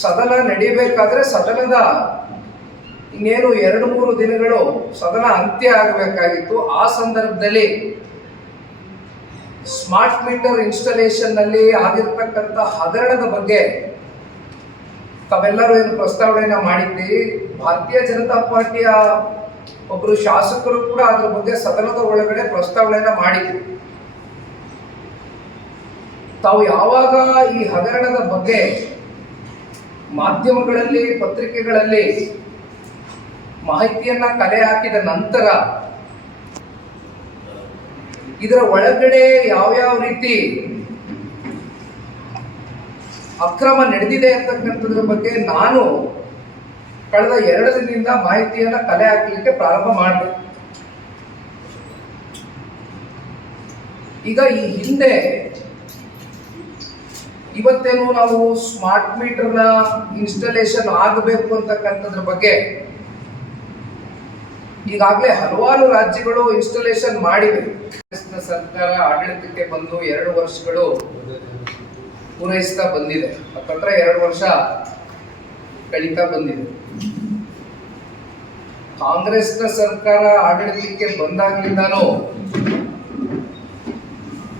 ಸದನ ನಡೀಬೇಕಾದ್ರೆ ಸದನದ ಇನ್ನೇನು 2-3 ದಿನಗಳು ಸದನ ಅಂತ್ಯ ಆಗಬೇಕಾಗಿತ್ತು. ಆ ಸಂದರ್ಭದಲ್ಲಿ ಸ್ಮಾರ್ಟ್ ಮೀಟರ್ ಇನ್ಸ್ಟಾಲೇಷನ್ ನಲ್ಲಿ ಆಗಿರ್ತಕ್ಕಂಥ ಹಗರಣದ ಬಗ್ಗೆ ತಾವೆಲ್ಲರೂ ಏನು ಪ್ರಸ್ತಾವನೆಯನ್ನ ಮಾಡಿದ್ದೀರಿ. ಭಾರತೀಯ ಜನತಾ ಪಾರ್ಟಿಯ ಒಬ್ಬರು ಶಾಸಕರು ಕೂಡ ಅದರ ಬಗ್ಗೆ ಸದನದ ಒಳಗಡೆ ಪ್ರಸ್ತಾವನೆಯನ್ನ ಮಾಡಿದ್ರು. ತಾವು ಯಾವಾಗ ಈ ಹಗರಣದ ಬಗ್ಗೆ ಮಾಧ್ಯಮಗಳಲ್ಲಿ ಪತ್ರಿಕೆಗಳಲ್ಲಿ ಮಾಹಿತಿಯನ್ನ ಕಲೆ ಹಾಕಿದ ನಂತರ ಇದರ ಒಳಗಡೆ ಯಾವ್ಯಾವ ರೀತಿ ಅಕ್ರಮ ನಡೆದಿದೆ ಅಂತಕ್ಕಂಥದ್ರ ಬಗ್ಗೆ ನಾನು ಕಳೆದ 2 ದಿನದಿಂದ ಮಾಹಿತಿಯನ್ನ ಕಲೆ ಹಾಕಲಿಕ್ಕೆ ಪ್ರಾರಂಭ ಮಾಡಿದೆ. ಈಗ ಈ ಹಿಂದೆ ಇವತ್ತೇನು ನಾವು ಸ್ಮಾರ್ಟ್ ಮೀಟರ್ನ ಇನ್ಸ್ಟಾಲೇಷನ್ ಆಗಬೇಕು ಅಂತಕ್ಕಂಥದ್ರ ಬಗ್ಗೆ ಈಗಾಗಲೇ ಹಲವಾರು ರಾಜ್ಯಗಳು ಇನ್ಸ್ಟಾಲೇಷನ್ ಮಾಡಿವೆ. ಸರ್ಕಾರ ಆಡಳಿತಕ್ಕೆ ಬಂದು 2 ವರ್ಷಗಳು ಪೂರೈಸ್ತಾ ಬಂದಿದೆ. ಹತ್ರ 2 ವರ್ಷ ಕಳೀತಾ ಬಂದಿದೆ. ಕಾಂಗ್ರೆಸ್ನ ಸರ್ಕಾರ ಆಡಳಿತಕ್ಕೆ ಬಂದಾಗ್ಲಿಂದಾನು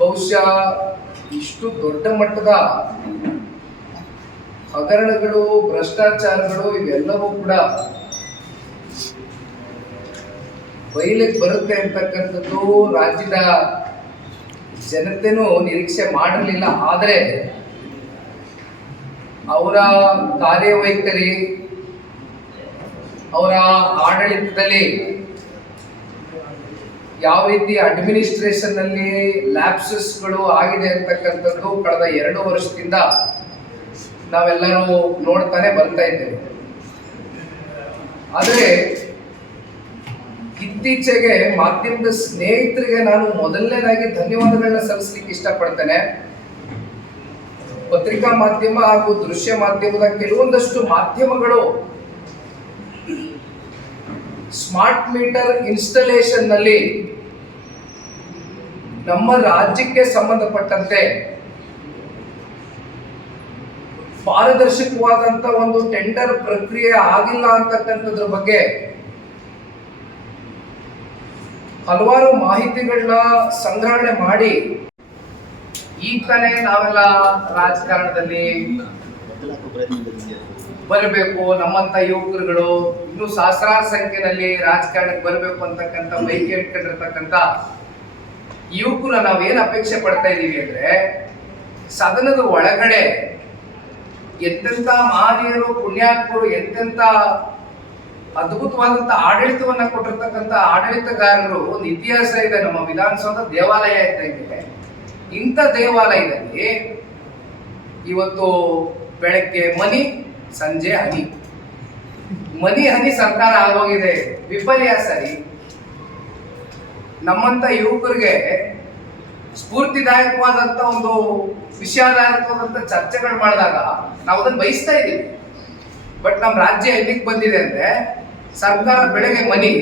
ಬಹುಶಃ ಇಷ್ಟು ದೊಡ್ಡ ಮಟ್ಟದ ಹಗರಣಗಳು, ಭ್ರಷ್ಟಾಚಾರಗಳು ಇವೆಲ್ಲವೂ ಕೂಡ ಬಯಲಿಗೆ ಬರುತ್ತೆ ಅಂತಕ್ಕಂಥದ್ದು ರಾಜ್ಯದ ಜನತೆನೂ ನಿರೀಕ್ಷೆ ಮಾಡಿರಲಿಲ್ಲ. ಆದರೆ ಅವರ ಕಾರ್ಯವೈಖರಿ, ಅವರ ಆಡಳಿತದಲ್ಲಿ ಯಾವ ರೀತಿ ಅಡ್ಮಿನಿಸ್ಟ್ರೇಷನ್ ನಲ್ಲಿ ಲ್ಯಾಪ್ಸಸ್ಗಳು ಆಗಿದೆ ಅಂತಕ್ಕಂಥದ್ದು ಕಳೆದ 2 ವರ್ಷದಿಂದ ನಾವೆಲ್ಲರೂ ನೋಡ್ತಾನೆ ಬರ್ತಾ ಇದ್ದೇವೆ. ಆದರೆ ಇತ್ತೀಚೆಗೆ ಮಾಧ್ಯಮದ ಸ್ನೇಹಿತರಿಗೆ ನಾನು ಮೊದಲನೇದಾಗಿ ಧನ್ಯವಾದಗಳನ್ನ ಸಲ್ಲಿಸಲಿಕ್ಕೆ ಇಷ್ಟಪಡ್ತೇನೆ. ಪತ್ರಿಕಾ ಮಾಧ್ಯಮ ಹಾಗೂ ದೃಶ್ಯ ಮಾಧ್ಯಮದ ಕೆಲವೊಂದಷ್ಟು ಮಾಧ್ಯಮಗಳು ಸ್ಮಾರ್ಟ್ ಮೀಟರ್ ಇನ್ಸ್ಟಾಲೇಷನ್ ನಲ್ಲಿ ನಮ್ಮ ರಾಜ್ಯಕ್ಕೆ ಸಂಬಂಧಪಟ್ಟಂತೆ ಪಾರದರ್ಶಕವಾದಂತ ಒಂದು ಟೆಂಡರ್ ಪ್ರಕ್ರಿಯೆ ಆಗಿಲ್ಲ ಅಂತಕ್ಕಂಥದ್ರ ಬಗ್ಗೆ ಹಲವಾರು ಮಾಹಿತಿಗಳನ್ನ ಸಂಗ್ರಹಣೆ ಮಾಡಿ ಈಗ ತಾನೇ ನಾವೆಲ್ಲ ರಾಜಕಾರಣದಲ್ಲಿ ಬರಬೇಕು, ನಮ್ಮಂತ ಯುವಕರುಗಳು ಇನ್ನೂ ಸಹಸ್ರಾರು ಸಂಖ್ಯೆಯಲ್ಲಿ ರಾಜಕಾರಣಕ್ಕೆ ಬರಬೇಕು ಅಂತಕ್ಕಂಥ ಬೈಕೆ ಇಟ್ಕೊಂಡಿರ್ತಕ್ಕಂಥ ಯುವಕರು ನಾವೇನ್ ಅಪೇಕ್ಷೆ ಪಡ್ತಾ ಇದೀವಿ ಅಂದ್ರೆ, ಸದನದ ಒಳಗಡೆ ಎಂತೆಂತ ಮಹನೀಯರು, ಪುಣ್ಯಾತ್ಮರು, ಎಂತೆಂತ ಅದ್ಭುತವಾದಂತ ಆಡಳಿತವನ್ನ ಕೊಟ್ಟಿರ್ತಕ್ಕಂಥ ಆಡಳಿತಗಾರರು ಒಂದು ಇತಿಹಾಸ ಇದೆ. ನಮ್ಮ ವಿಧಾನಸೌಧ ದೇವಾಲಯ ಇದ್ದಂಗೆ ಇಂಥ ದೇವಾಲಯದಲ್ಲಿ ಇವತ್ತು ಬೆಳಗ್ಗೆ ಮನಿ, ಸಂಜೆ ಹನಿ, ಮನಿ ಹನಿ ಸರ್ಕಾರ ಆಗೋಗಿದೆ. ವಿಪರ್ಯಾಸ ರೀ. ನಮ್ಮಂತ ಯುವಕರಿಗೆ ಸ್ಫೂರ್ತಿದಾಯಕವಾದಂತ ಒಂದು ವಿಷಯದಾಯಕವಾದಂತ ಚರ್ಚೆಗಳು ಮಾಡಿದಾಗ ನಾವು ಅದನ್ನ ಬಯಸ್ತಾ ಇದ್ದೀವಿ. ಬಟ್ ನಮ್ಮ ರಾಜ್ಯ ಎಲ್ಲಿಗೆ ಬಂದಿದೆ ಅಂದ್ರೆ, ಸರ್ಕಾರ ಬೆಳಗ್ಗೆ ಮನಿ,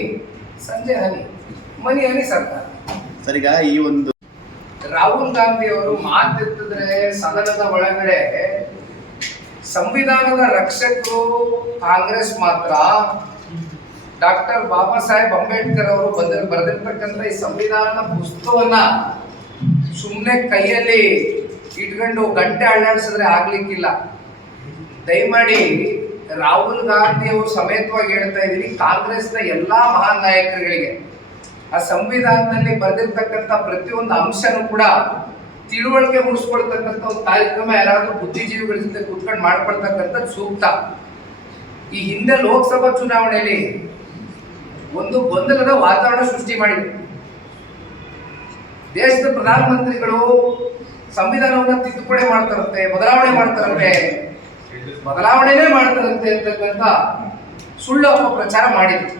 ಸಂಜೆ ಹನಿ, ಮನಿ ಹನಿ ಸರ್ಕಾರ. ಸರಿಗ ಈ ಒಂದು ರಾಹುಲ್ ಗಾಂಧಿ ಅವರು ಮಾತೆತ್ತಿದ್ರೆ ಸದನದ ಒಳಗಡೆ ಸಂವಿಧಾನದ ರಕ್ಷಕರು ಕಾಂಗ್ರೆಸ್ ಮಾತ್ರ. ಡಾಕ್ಟರ್ ಬಾಬಾ ಸಾಹೇಬ್ ಅಂಬೇಡ್ಕರ್ ಅವರು ಬರೆದಿರ್ತಕ್ಕಂಥ ಈ ಸಂವಿಧಾನದ ಪುಸ್ತಕವನ್ನ ಸುಮ್ಮನೆ ಕೈಯಲ್ಲಿ ಇಟ್ಕೊಂಡು ಗಂಟೆ ಅಳ್ಳಾಡಿಸಿದ್ರೆ ಆಗ್ಲಿಕ್ಕಿಲ್ಲ. ದಯಮಾಡಿ ರಾಹುಲ್ ಗಾಂಧಿ ಅವರು ಸಮೇತವಾಗಿ ಹೇಳ್ತಾ ಇದ್ದೀನಿ, ಕಾಂಗ್ರೆಸ್ನ ಎಲ್ಲಾ ಮಹಾನ್ ನಾಯಕರುಗಳಿಗೆ ಆ ಸಂವಿಧಾನದಲ್ಲಿ ಬರೆದಿರ್ತಕ್ಕಂಥ ಪ್ರತಿಯೊಂದು ಅಂಶನೂ ಕೂಡ ತಿಳುವಳಿಕೆ ಮೂಡಿಸ್ಕೊಳ್ತಕ್ಕಂಥ ಒಂದು ಕಾರ್ಯಕ್ರಮ ಯಾರಾದ್ರೂ ಬುದ್ಧಿಜೀವಿಗಳ ಜೊತೆ ಕೂತ್ಕೊಂಡು ಮಾಡ್ಕೊಳ್ತಕ್ಕಂಥದ್ದು ಸೂಕ್ತ. ಈ ಹಿಂದೆ ಲೋಕಸಭಾ ಚುನಾವಣೆಯಲ್ಲಿ ಒಂದು ಗೊಂದಲದ ವಾತಾವರಣ ಸೃಷ್ಟಿ ಮಾಡಿದೆ. ದೇಶದ ಪ್ರಧಾನಮಂತ್ರಿಗಳು ಸಂವಿಧಾನವನ್ನ ತಿದ್ದುಪಡಿ ಮಾಡ್ತಾರಂತೆ, ಬದಲಾವಣೆನೇ ಮಾಡ್ತಾರಂತೆ ಅಂತಕ್ಕಂಥ ಸುಳ್ಳು ಅಪಪ್ರಚಾರ ಮಾಡಿದ್ರು.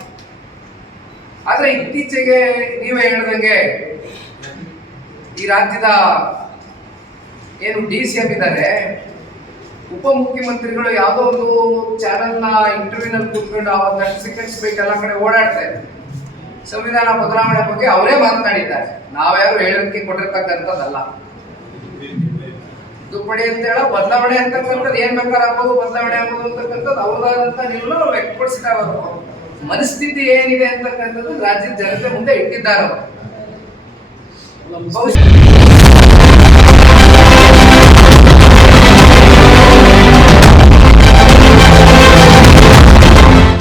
ಆದ್ರೆ ಇತ್ತೀಚೆಗೆ ನೀವೇ ಹೇಳಿದಂಗೆ ಈ ರಾಜ್ಯದ ಏನು DCM ಇದ್ದಾರೆ, ಉಪಮುಖ್ಯಮಂತ್ರಿಗಳು ಯಾವುದೋ ಒಂದು ಚಾನೆಲ್ನ ಇಂಟರ್ವ್ಯೂನಲ್ಲಿ ಕೂತ್ಕೊಂಡು ಆ 30 ಸೆಕೆಂಡ್ಸ್ ಬೇಕು ಎಲ್ಲ ಕಡೆ ಓಡಾಡ್ತಾರೆ. ಸಂವಿಧಾನ ಬದಲಾವಣೆ ಬಗ್ಗೆ ಅವರೇ ಮಾತನಾಡಿದ್ದಾರೆ, ನಾವ್ಯಾರು ಹೇಳಿಕೆ ಕೊಟ್ಟಿರ್ತಕ್ಕಂಥದ್ದಲ್ಲ. ತಿದ್ದುಪಡಿ ಅಂತ ಹೇಳ ಬದಲಾವಣೆ ಅಂತಕ್ಕಂಥದ್ದು ಏನ್ ಬೇಕಾದ್ರೆ ಆಗ್ಬೋದು, ಬದಲಾವಣೆ ಆಗ್ಬೋದು ಅಂತಕ್ಕಂಥದ್ದು ಅವ್ರದಾದಂತ ನಿಲುವನ್ನು ಅವ್ರು ವ್ಯಕ್ತಪಡಿಸಿದ್ದಾರೆ. ಅವರು ಮನಸ್ಥಿತಿ ಏನಿದೆ ಅಂತಕ್ಕಂಥದ್ದು ರಾಜ್ಯದ ಜನತೆ ಮುಂದೆ ಇಟ್ಟಿದ್ದಾರೆ ಅವರು.